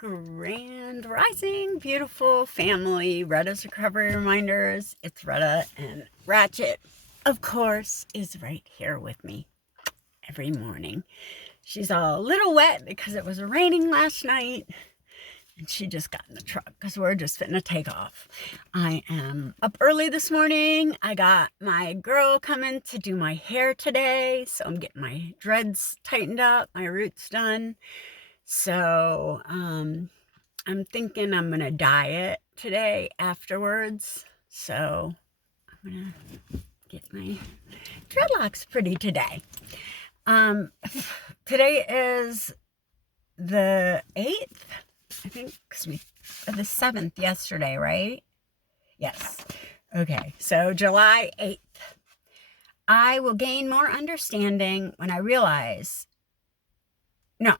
Grand Rising, beautiful family. Retta's Recovery Reminders. It's Retta, and Ratchet, of course, is right here with me every morning. She's a little wet because it was raining last night, and she just got in the truck because we're just fitting to take off. I am up early this morning. I got my girl coming to do my hair today, so I'm getting my dreads tightened up, my roots done. So, I'm thinking I'm going to dye it today afterwards. So I'm going to get my dreadlocks pretty today. Today is the 8th, I think, because we the 7th yesterday, right? Yes. Okay, so July 8th. I will gain more understanding when I realize, no,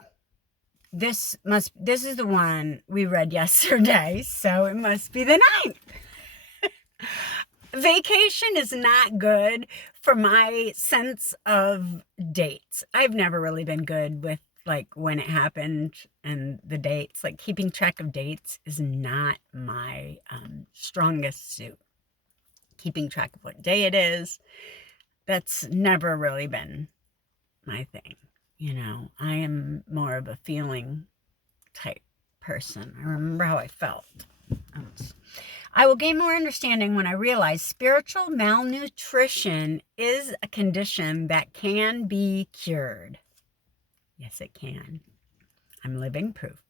this is the one we read yesterday, so it must be the 9th. Vacation is not good for my sense of dates. I've never really been good with like when it happened and the dates. Like keeping track of dates is not my strongest suit. Keeping track of what day it is, that's never really been my thing. I am more of a feeling type person. I remember how I felt. I will gain more understanding when I realize spiritual malnutrition is a condition that can be cured. Yes, it can. I'm living proof.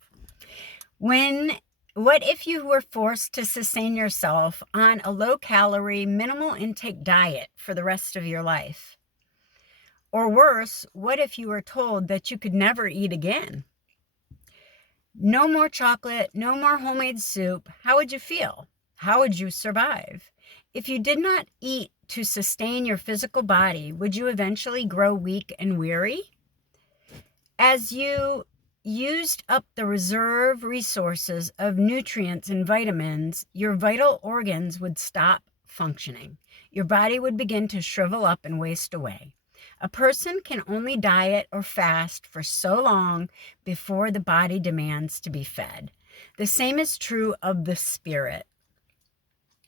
What if you were forced to sustain yourself on a low-calorie, minimal intake diet for the rest of your life? Or worse, what if you were told that you could never eat again? No more chocolate, no more homemade soup. How would you feel? How would you survive? If you did not eat to sustain your physical body, would you eventually grow weak and weary? As you used up the reserve resources of nutrients and vitamins, your vital organs would stop functioning. Your body would begin to shrivel up and waste away. A person can only diet or fast for so long before the body demands to be fed. The same is true of the spirit.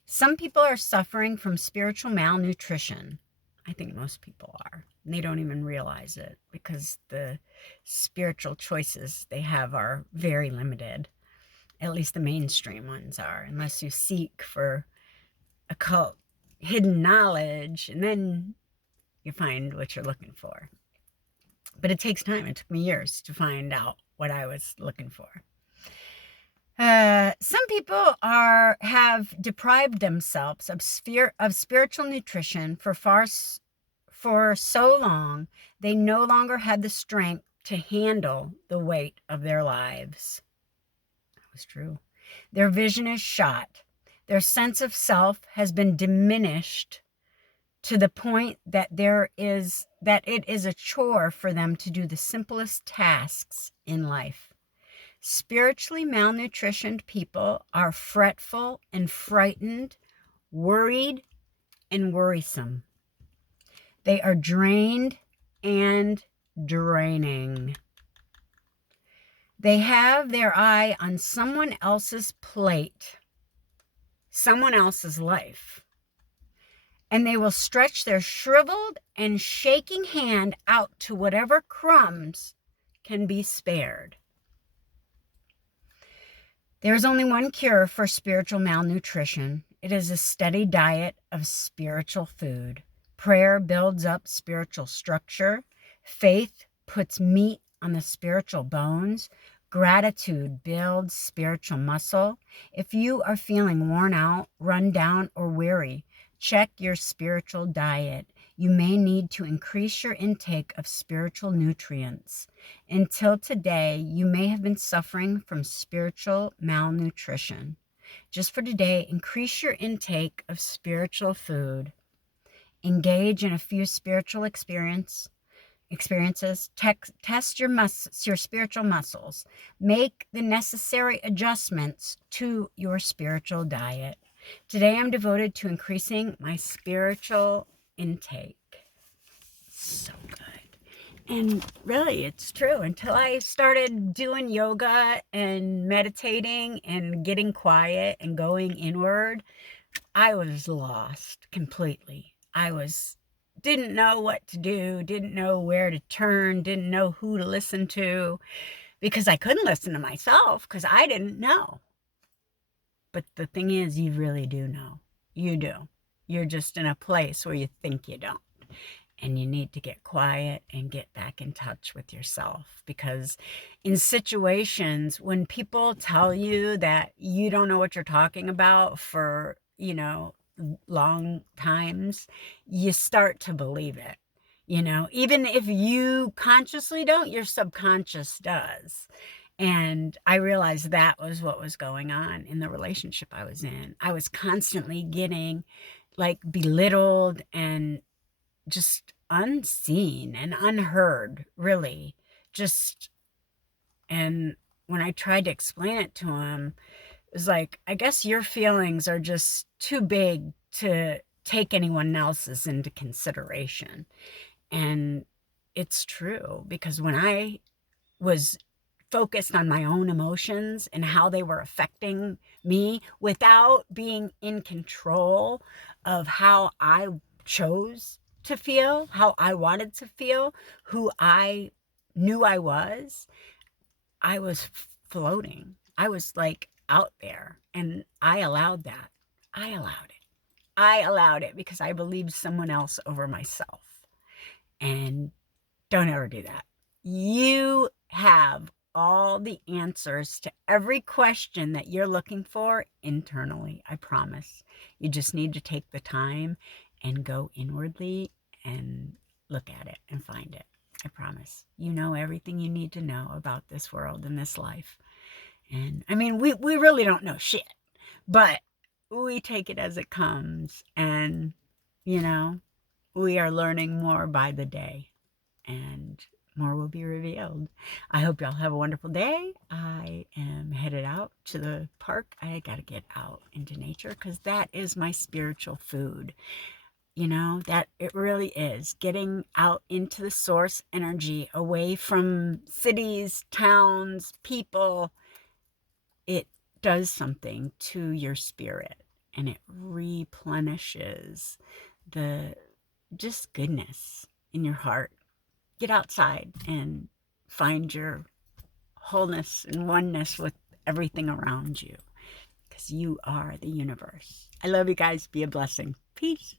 Some people are suffering from spiritual malnutrition. I think most people are. And they don't even realize it because the spiritual choices they have are very limited. At least the mainstream ones are, unless you seek for occult hidden knowledge, and then you find what you're looking for. But it takes time. It took me years to find out what I was looking for. Some people have deprived themselves of spiritual nutrition for so long, they no longer have the strength to handle the weight of their lives. That was true. Their vision is shot. Their sense of self has been diminished to the point that it is a chore for them to do the simplest tasks in life. Spiritually malnutritioned people are fretful and frightened, worried and worrisome. They are drained and draining. They have their eye on someone else's plate, someone else's life, and they will stretch their shriveled and shaking hand out to whatever crumbs can be spared. There is only one cure for spiritual malnutrition. It is a steady diet of spiritual food. Prayer builds up spiritual structure. Faith puts meat on the spiritual bones. Gratitude builds spiritual muscle. If you are feeling worn out, run down, or weary, check your spiritual diet. You may need to increase your intake of spiritual nutrients. Until today, you may have been suffering from spiritual malnutrition. Just for today, increase your intake of spiritual food. Engage in a few spiritual experiences. Test your spiritual muscles. Make the necessary adjustments to your spiritual diet. Today, I'm devoted to increasing my spiritual intake. So good. And really, it's true. Until I started doing yoga and meditating and getting quiet and going inward, I was lost completely. Didn't know what to do, didn't know where to turn, didn't know who to listen to, because I couldn't listen to myself because I didn't know. But the thing is, you really do know. You do. You're just in a place where you think you don't. And you need to get quiet and get back in touch with yourself, because in situations when people tell you that you don't know what you're talking about for, long times, you start to believe it. Even if you consciously don't, your subconscious does. And I realized that was what was going on in the relationship I was in. I was constantly getting like belittled and just unseen and unheard, really. Just, and when I tried to explain it to him, it was like, I guess your feelings are just too big to take anyone else's into consideration. And it's true, because when I was focused on my own emotions and how they were affecting me without being in control of how I chose to feel, how I wanted to feel, who I knew I was floating. I was like out there, and I allowed that. I allowed it. I allowed it because I believed someone else over myself. And don't ever do that. You have all the answers to every question that you're looking for internally, I promise. You just need to take the time and go inwardly and look at it and find it. I promise. You know everything you need to know about this world and this life. And I mean, we really don't know shit, but we take it as it comes. And, you know, we are learning more by the day, and more will be revealed. I hope y'all have a wonderful day. I am headed out to the park. I got to get out into nature because that is my spiritual food. That it really is. Getting out into the source energy, away from cities, towns, people, it does something to your spirit, and it replenishes the just goodness in your heart. Get outside and find your wholeness and oneness with everything around you, because you are the universe. I love you guys. Be a blessing. Peace.